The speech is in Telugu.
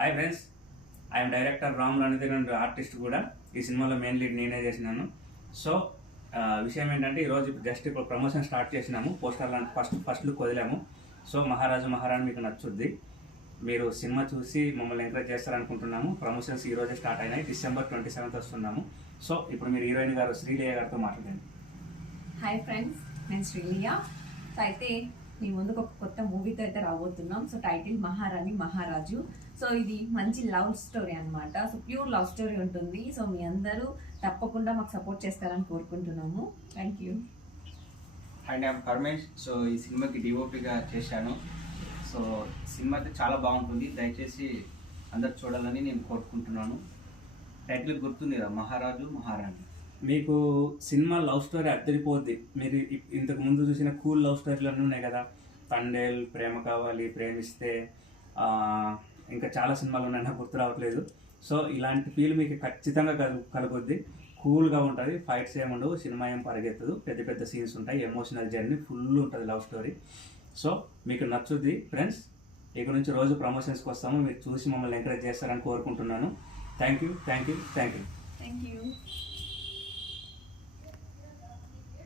హాయ్ ఫ్రెండ్స్ ఆయన డైరెక్టర్ రామ్ రణధీర్ ఆర్టిస్ట్ కూడా. ఈ సినిమాలో మెయిన్ లీడ్ నేనే చేసినాను. సో విషయం ఏంటంటే ఈరోజు జస్ట్ ఇప్పుడు ప్రమోషన్ స్టార్ట్ చేసినాము. పోస్టర్ లాంటి ఫస్ట్ ఫస్ట్ లుక్ వదిలాము. సో మహారాజు మహారాణి మీకు నచ్చుద్ది. మీరు సినిమా చూసి మమ్మల్ని ఎంకరేజ్ చేస్తారనుకుంటున్నాము. ప్రమోషన్స్ ఈ రోజే స్టార్ట్ అయినాయి. డిసెంబర్ ట్వంటీ సెవెంత్ వస్తున్నాము. సో ఇప్పుడు మీరు హీరోయిన్ గారు శ్రీలేయ గారితో మాట్లాడండి. హాయ్ ఫ్రెండ్స్ నేను శ్రీలియా. అయితే మీ ముందుకు ఒక కొత్త మూవీతో అయితే రాబోతున్నాం. సో టైటిల్ మహారాణి మహారాజు. సో ఇది మంచి లవ్ స్టోరీ అన్నమాట. సో ప్యూర్ లవ్ స్టోరీ ఉంటుంది. సో మీ అందరూ తప్పకుండా మాకు సపోర్ట్ చేస్తారని కోరుకుంటున్నాము. Thank you and I'm Paramesh so ఈ సినిమాకి డిఓపిగా చేశాను. సో సినిమా అయితే చాలా బాగుంటుంది. దయచేసి అందరు చూడాలని నేను కోరుకుంటున్నాను. టైటిల్ గుర్తుంది కదా మహారాజు మహారాణి. మీకు సినిమా లవ్ స్టోరీ అద్దరిపోద్ది. మీరు ఇంతకు ముందు చూసిన కూల్ లవ్ స్టోరీలు అన్నీ ఉన్నాయి కదా. తండేల్ ప్రేమ కావాలి ప్రేమిస్తే ఇంకా చాలా సినిమాలు ఉన్నాయి నాకు గుర్తు రావట్లేదు. సో ఇలాంటి ఫీల్ మీకు ఖచ్చితంగా కలు కలుగుద్ది. కూల్గా ఉంటుంది ఫైట్స్ ఏమి ఉండవు సినిమా ఏం పరిగెత్తదు. పెద్ద పెద్ద సీన్స్ ఉంటాయి ఎమోషనల్ జర్నీ ఫుల్ ఉంటుంది లవ్ స్టోరీ. సో మీకు నచ్చుద్ది ఫ్రెండ్స్. ఇక నుంచి రోజు ప్రమోషన్స్కి వస్తాము మీరు చూసి మమ్మల్ని ఎంకరేజ్ చేస్తారని కోరుకుంటున్నాను. Thank you thank you thank you. Thank you.